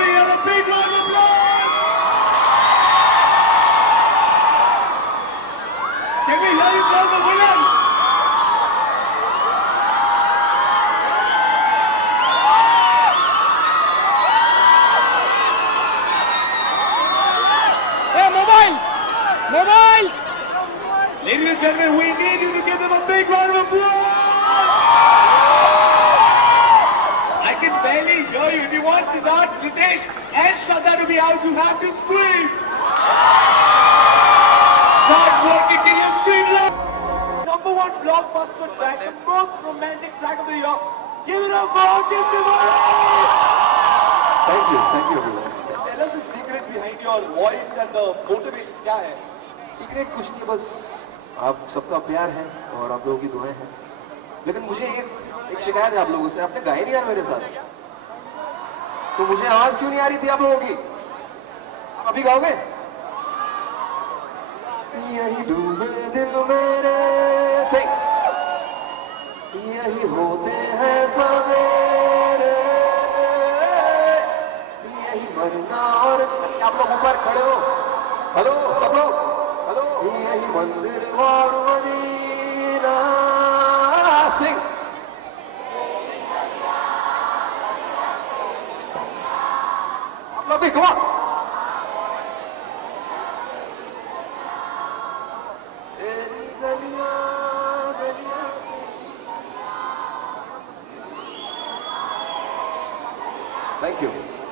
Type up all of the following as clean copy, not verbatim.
we hear a big round of applause? Can we hear you call the villain? Hey, mobiles! Mobiles! Ladies and gentlemen, we need you to give them a big round of applause! I can barely hear you. If you want Siddharth, Ritesh and Shraddha to be out, you have to scream! Not working, can you scream loud? #1 blockbuster track, the most romantic track of the year. Give it up for Ankit Tiwari! Thank you everyone. Tell us the secret behind your voice and the motivation. क्या है? Secret कुछ नहीं, बस आप सबका प्यार है और आप लोगों की दुआएं हैं। लेकिन मुझे एक शिकायत है आप लोगों से, आपने गाई नहीं यार मेरे साथ, तो मुझे आवाज क्यों नहीं आ रही थी आप लोगों की? आप अभी गाओगे? यही डूबे दिन मेरे से, यही होते हैं सवेरे, यही मरना और आप लोग ऊपर खड़े हो, हेलो सब लोग, हेलो, यही मंदिर और मदीना, सिंह आप लोग भी, come on.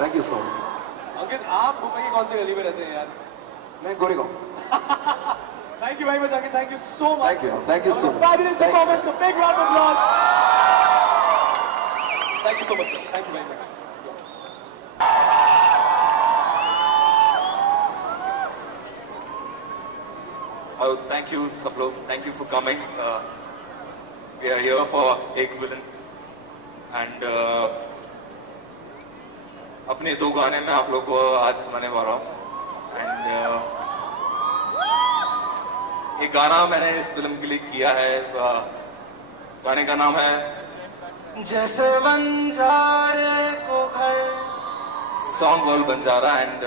Thank you so much. Ankit, आप मुंबई की कौन सी गली में रहते हैं यार? मैं Goregaon. Thank you very much, Ankit. Thank you so much. Thank you so much. Fabulous performance. A big round of applause. Thank you so much, sir. Thank you very much. Oh, thank you, Saplo. Thank you for coming. We are here for Ek Villain, and अपने दो गाने मैं आप लोग को आज सुनाने वाला हूँ। एंड एक गाना मैंने इस फिल्म के लिए किया है, गाने का नाम है जैसे बंजारे को घर, सॉन्ग वर्ल्ड बंजारा, एंड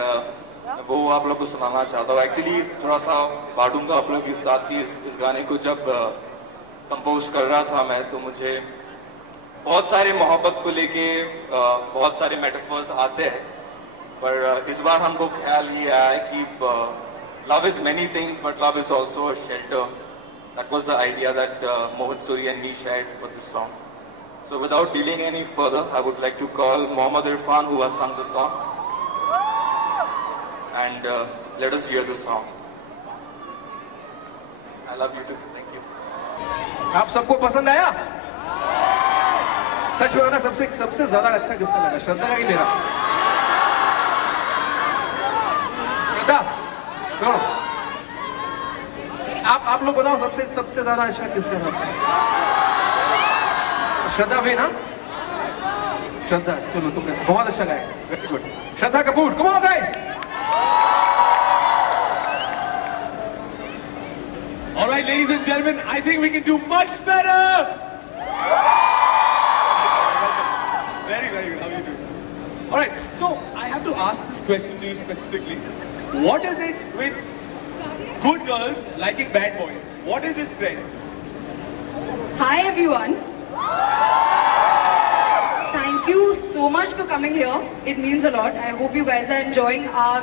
वो आप लोग को सुनाना चाहता हूँ। एक्चुअली थोड़ा सा बांटूंगा आप लोग के साथ कि इस गाने को जब कंपोज कर रहा था मैं, तो मुझे बहुत सारे मोहब्बत को लेके बहुत सारे मेटाफर्स आते हैं, पर इस बार हमको ख्याल ये आया कि love is many things, but love is also a shelter. That was the idea that Mohit Suri and me shared for this song. So without delaying any further, I would like to call Mohammad Irfan, who has sung the song, and let us hear the song. I love you too. Thank you. आप सबको पसंद आया? सच बताना, सबसे ज्यादा अच्छा किसका लगा? श्रद्धा का कि मेरा? श्रद्धा, कौन? आप लोग बताओ, सबसे ज्यादा अच्छा किसका लगा? श्रद्धा भी ना? श्रद्धा, चलो तुमने बहुत अच्छा गाया, very good. Shraddha Kapoor, come on guys. All right, ladies and gentlemen, I think we can do much better. Very, very good. How are you doing? All right, so I have to ask this question to you specifically. What is it with good girls liking bad boys? What is this trend? Hi everyone. Thank you so much for coming here. It means a lot. I hope you guys are enjoying our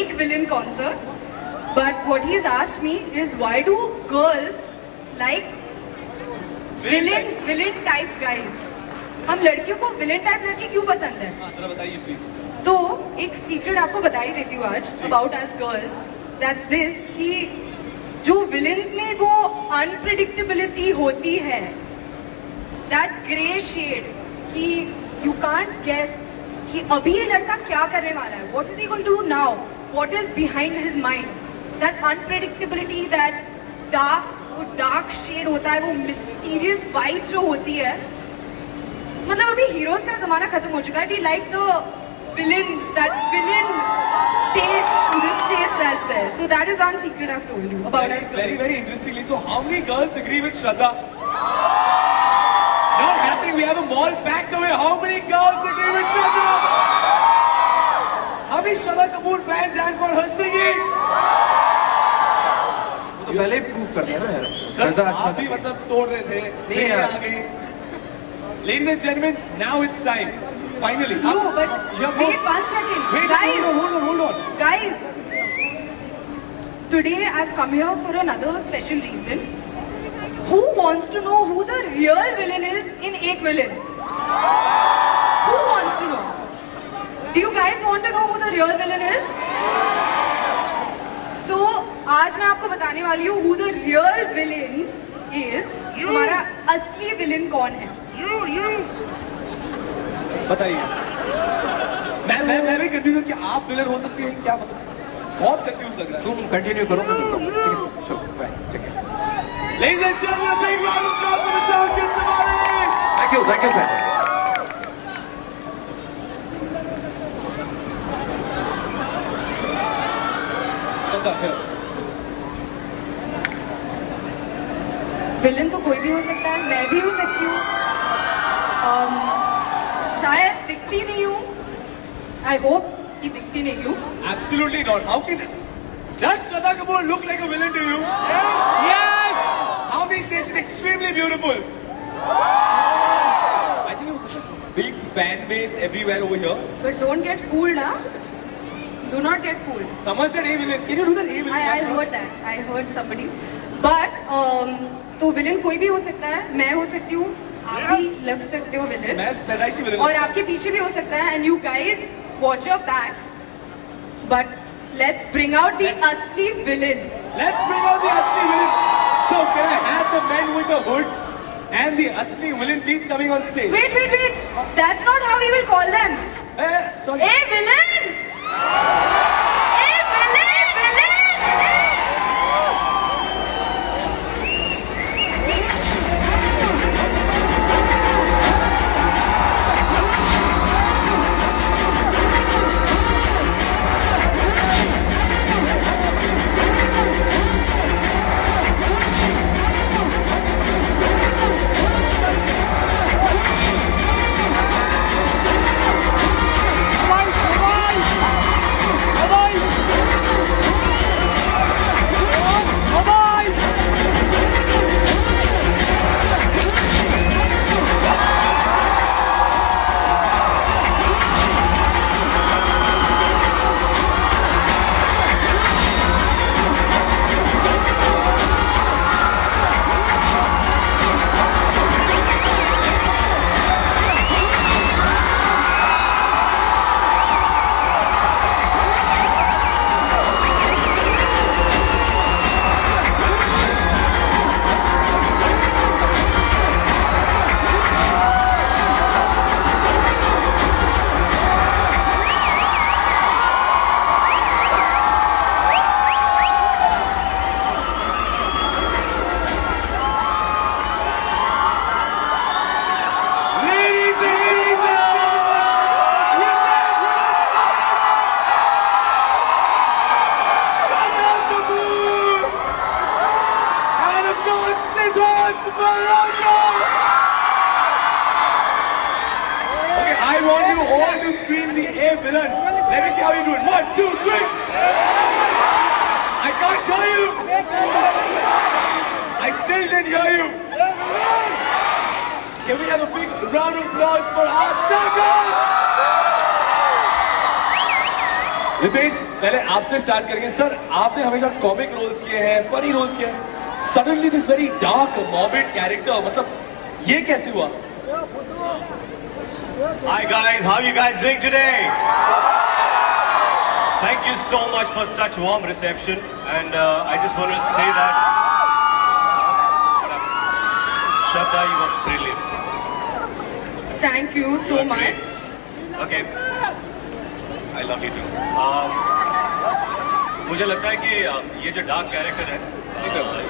Ek Villain concert. But what he's asked me is, why do girls like villain type guys? हम लड़कियों को villain type लड़की क्यों पसंद है? जरा बताइए please. तो एक सीक्रेट आपको बता ही देती हूँ आज about us girls, that's this, कि जो विलेन्स में वो अनप्रिडिक्टेबिलिटी होती है, दैट ग्रे शेड, कि यू कांट गेस कि अभी ये लड़का क्या करने वाला है, what is he going to do now, what is behind his mind, that unpredictability, that dark shade होता है, वो मिस्टीरियस वाइब जो होती है। मतलब अभी हीरोज का जमाना खत्म हो चुका है। We like the villain, that villain taste, this taste that's there. So that is one secret I've told you about us. Very, very interestingly. So how many girls agree with Shraddha? Not happening. We have a mall packed away. How many girls agree with Shraddha? Shraddha Kapoor fans and for her singing. तो पहले ही prove कर दिया ना यार। Sir आप भी मतलब तोड़ रहे थे। नहीं यार। आ गई। Ladies and gentlemen, now it's time. Finally. No, but wait 1 second. Wait, Guys, hold on. Guys, today I've come here for another special reason. Who wants to know who the real villain is in Ek Villain? Who wants to know? Do you guys want to know who the real villain is? So, आज मैं आपको बताने वाली हूँ who the real villain is. हमारा असली villain कौन है? बताइए। मैं भी कंफ्यूज हूँ कि आप विलन हो सकती हैं क्या मतलब? बहुत कंफ्यूज लग रहा है। तुम कंटिन्यू करो मैं बोलता हूँ। ठीक है चलो बाय ठीक है। Ladies and gentlemen, a big round of applause for Mr. Ankit Tiwari. Thank you guys. Shraddha, here. Villain तो कोई भी हो सकता है, मैं भी हो सकती हूँ। शायद दिखती नहीं हूँ। I hope कि दिखती नहीं हूँ। Absolutely not. How can does Shraddha Kapoor look like a villain to you? Yes! How many say she's extremely beautiful? I think you have such a big fan base everywhere over here. But don't get fooled, huh? Do not get fooled. Someone said, "Hey villain, can you do that? Hey villain." I heard that. I heard somebody. But तो villain कोई भी हो सकता है, मैं हो सकती हूँ, आप भी लग सकते हो विलन, मैं पैदाइशी villain और आपके पीछे भी हो सकता है, and you guys watch your backs. But let's bring out the असली villain. Let's bring out the asli villain. So can I have the men with the hoods and the asli villain please coming on stage? Wait. That's not how we will call them. Sorry. Hey villain! Hey villain! villain. Let me see how you do it. 1, 2, 3. I can't hear you. I still didn't hear you. Can we have a big round of applause for our Starkers? Ritesh, पहले आपसे start करेंगे. Sir, आपने हमेशा comic roles किए हैं, funny roles किए हैं. Suddenly this very dark, morbid character. मतलब ये कैसे हुआ? Hi guys, how are you guys doing today? Thank you so much for such warm reception, and I just want to say that Shraddha, you were brilliant. Thank you so You were much. great. Okay, I love you too. मुझे लगता है कि ये जो dark character है,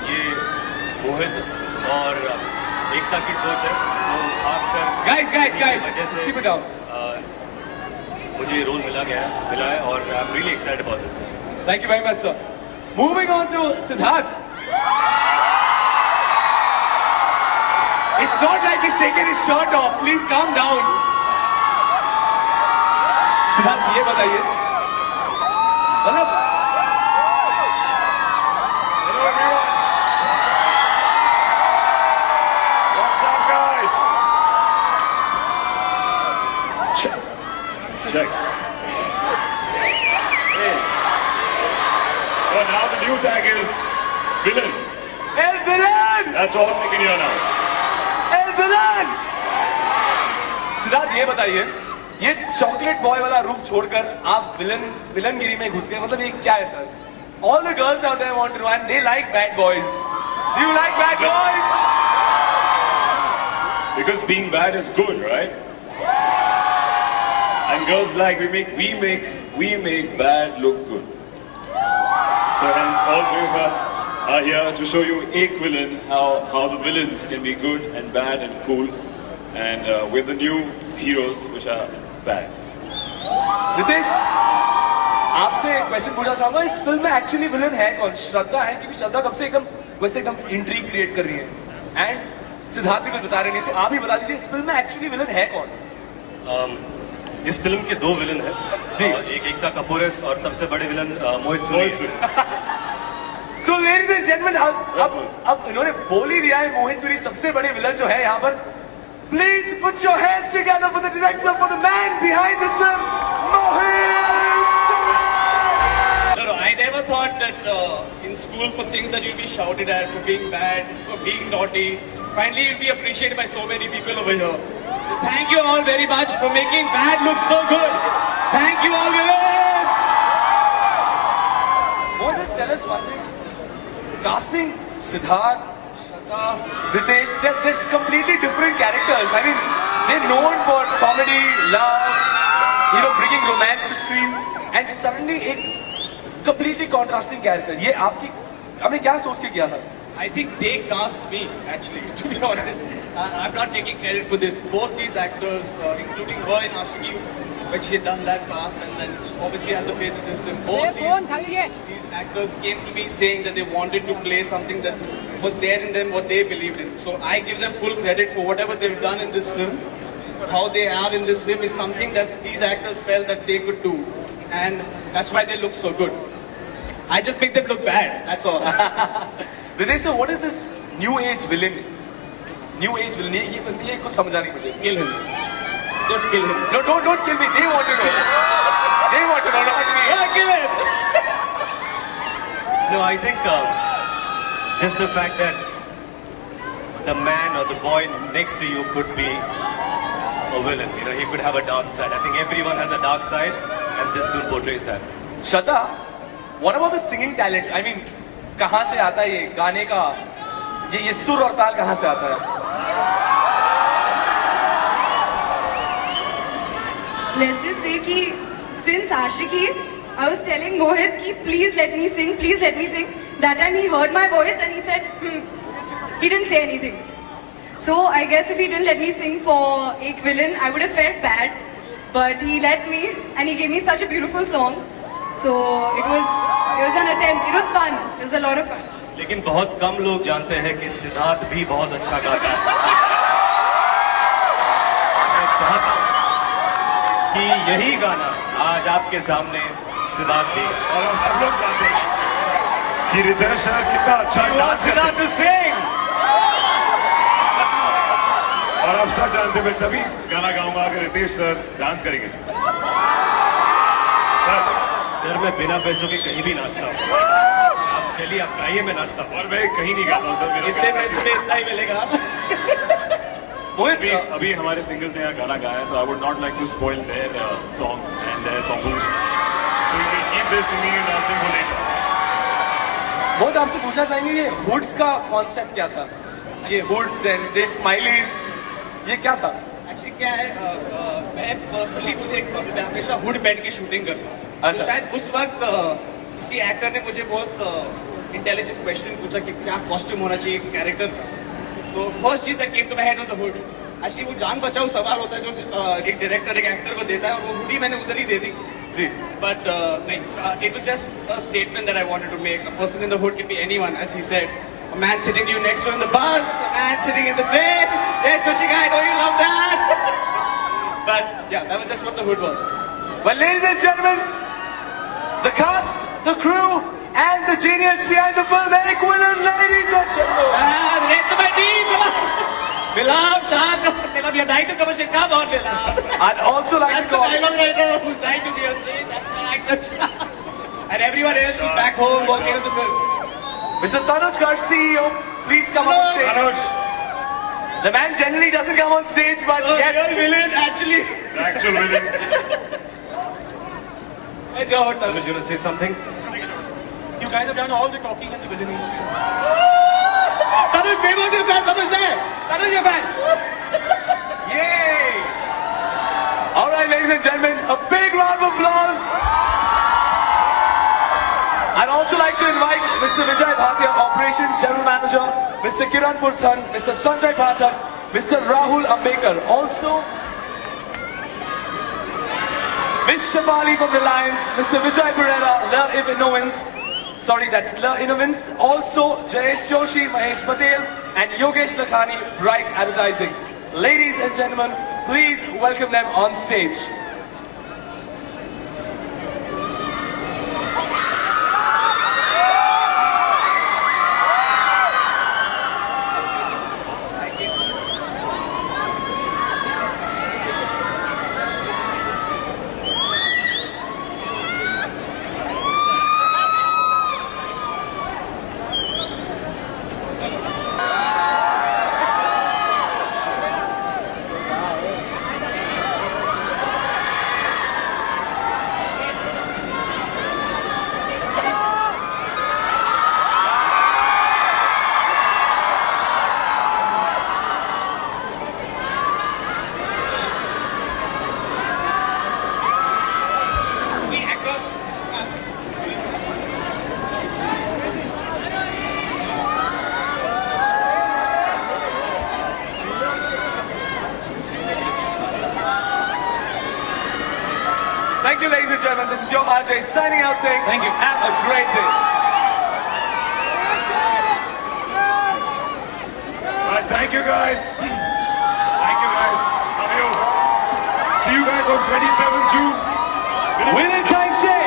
ये मोहित और एकता की सोच है, तो खासकर Guys, keep it down. मुझे ये रोल मिला है और I am really excited about this. Thank you very much, sir. Moving on to Siddharth. It's not like he's taken his shirt off. Please calm down. Siddharth, ये बताइए मतलब Hello everyone. What's up guys? Check. Hey. So now the new tag is villain. El Villain! That's all we can hear now. El Villain! Siddharth ये बताइए, ये chocolate boy वाला रूप छोड़कर आप विलनगिरी में घुस गए, मतलब ये क्या है sir? All the girls out there want to know and they like bad boys. Do you like bad boys? Because being bad is good, right? And girls like we make bad look good. So hence all three of us are here to show you एक villain, how the villains can be good and bad and cool, and with the new heroes which are bad. Ritesh, आपसे question पूछना चाहूंगा, इस film में actually villain है कौन? श्रद्धा है, क्योंकि श्रद्धा कब से एकदम इंट्रीग क्रिएट कर रही है, एंड सिद्धार्थ भी कुछ बता रहे नहीं, तो आप ही बता दीजिए इस फिल्म में एक्चुअली विलन है कौन? इस फिल्म के 2 विलन हैं जी। एक एकता कपूर है और सबसे बड़े villain Mohit Suri. So ladies and gentlemen, अब इन्होंने बोल ही दिया है मोहित सूरी सबसे बड़े विलन जो है यहाँ पर। Please put your hands together for the director, for the man behind this film, Mohit Surya. No, I never thought that in school for things that you'll be shouted at for being bad, for being naughty, finally you'll be appreciated by so many people over here. So thank you all very much for making bad look so good. Thank you all villains. Mohit, just tell us one thing. Casting Siddharth, Shraddha, Ritesh, they're completely different characters. I mean, they're known for comedy, love, bringing romance to screen, and suddenly एक completely contrasting character. ये आपने क्या सोच के किया था? I think they cast me, actually, to be honest. I'm not taking credit for this. Both these actors, including her in Ashiki, when she had done that cast, and then obviously had the faith in this film. Both these actors came to me saying that they wanted to play something that was there in them, what they believed in. So I give them full credit for whatever they've done in this film. How they are in this film is something that these actors felt that they could do. And that's why they look so good. I just make them look bad, that's all. Ritesh sir, what is this new age villain? New age villain, ये कुछ समझा नहीं मुझे. Kill him. Just kill him. No, don't kill me. They want to know. They want to know, not me. Yeah, kill him. No, I think just the fact that the man or the boy next to you could be a villain. He could have a dark side. I think everyone has a dark side, and this film portrays that. Shraddha, what about the singing talent? I mean, कहाँ से आता है ये गाने का? ये सुर और ताल कहाँ से आता है? Let's just say कि since Ashiki, I was telling Mohit कि please let me sing, please let me sing. That time he heard my voice and he said, he didn't say anything. So I guess if he didn't let me sing for Ek Villain, I would have felt bad. But he let me and he gave me such a beautiful song. So it was an attempt. It was fun. It was a lot of fun. लेकिन बहुत कम लोग जानते हैं कि सिद्धार्थ भी बहुत अच्छा गाता है। मैं चाहता हूं कि यही गाना आज आपके सामने सिद्धार्थ भी और हम सब लोग जानते हैं कि रितेश सर कितना अच्छा डांस करते हैं। सिंह और आप सब जानते हैं मैं तभी गाना गाऊंगा अगर रितेश सर डांस करेंगे। सर मैं बिना पैसों के कहीं भी नाचता हूँ। आप चलिए आप गाइए, मैं नाचता हूँ। और मैं कहीं नहीं गाता हूँ सर, मेरा इतने पैसे में इतना ही मिलेगा। अभी हमारे सिंगर्स ने यहाँ गाना गाया है, तो I would not like to spoil their song and their composition. So we will keep this singing and dancing for later. बहुत आपसे पूछना चाहेंगे ये हुड्स का कॉन्सेप्ट क्या था? ये हुड्स एंड दे स्माइलीज, ये क्या था? एक्चुअली क्या है, मैं पर्सनली मैं हमेशा हुड पहन के शूटिंग करता हूँ। तो शायद उस वक्त किसी एक्टर ने मुझे बहुत इंटेलिजेंट क्वेश्चन पूछा कि क्या कॉस्ट्यूम होना चाहिए इस कैरेक्टर का। तो फर्स्ट चीज that came to my head was the hood. Actually वो जान बचाओ सवाल होता है जो एक डायरेक्टर एक एक्टर को देता है, और वो हुड ही मैंने उधर ही दे दी जी। बट नहीं, it was just a statement that I wanted to make. A person in the hood can be anyone, as he said. A man sitting to you next to in the bus, a man sitting in the train. Yes, Ruchika, I know you love that. But yeah, that was just what the hood was. Well, ladies and gentlemen, the cast, the crew, and the genius behind the film, Eric Willen, ladies and gentlemen. And the rest of my team, come on. Bilal, Shah, Bilal, you're dying to come and say, come on, Bilal. I'd also like That's to the call... dialogue writer who's dying to be on stage. That's the actor. And everyone else who's back home working on the film. Mr. Tanuj Garg, CEO, please come on stage. Tanuj. The man generally doesn't come on stage, but yes. Real villain, actually. The actual villain. It's your turn. Tanuj, you want to say something? You guys have done all the talking and the villainy. Tanuj, wave on your fans. Tanuj there. Tanuj, your fans. Yay! All right, ladies and gentlemen, a big round of applause. I'd also like to invite Mr. Vijay Bhatia, Operations General Manager, Mr. Kiran Purthan, Mr. Sanjay Pathak, Mr. Rahul Ambekar. Also, Ms. Shafali from Reliance, Mr. Vijay Pereira, Le Innovance. Sorry, that's Le Innovance. Also, Jayesh Joshi, Mahesh Patel, and Yogesh Lakhani, Bright Advertising. Ladies and gentlemen, please welcome them on stage. Thank you, ladies and gentlemen. This is your RJ signing out saying thank you. Have a great day. All right, thank you guys. Thank you guys. Love you. See you guys on 27 June. Valentine's Day.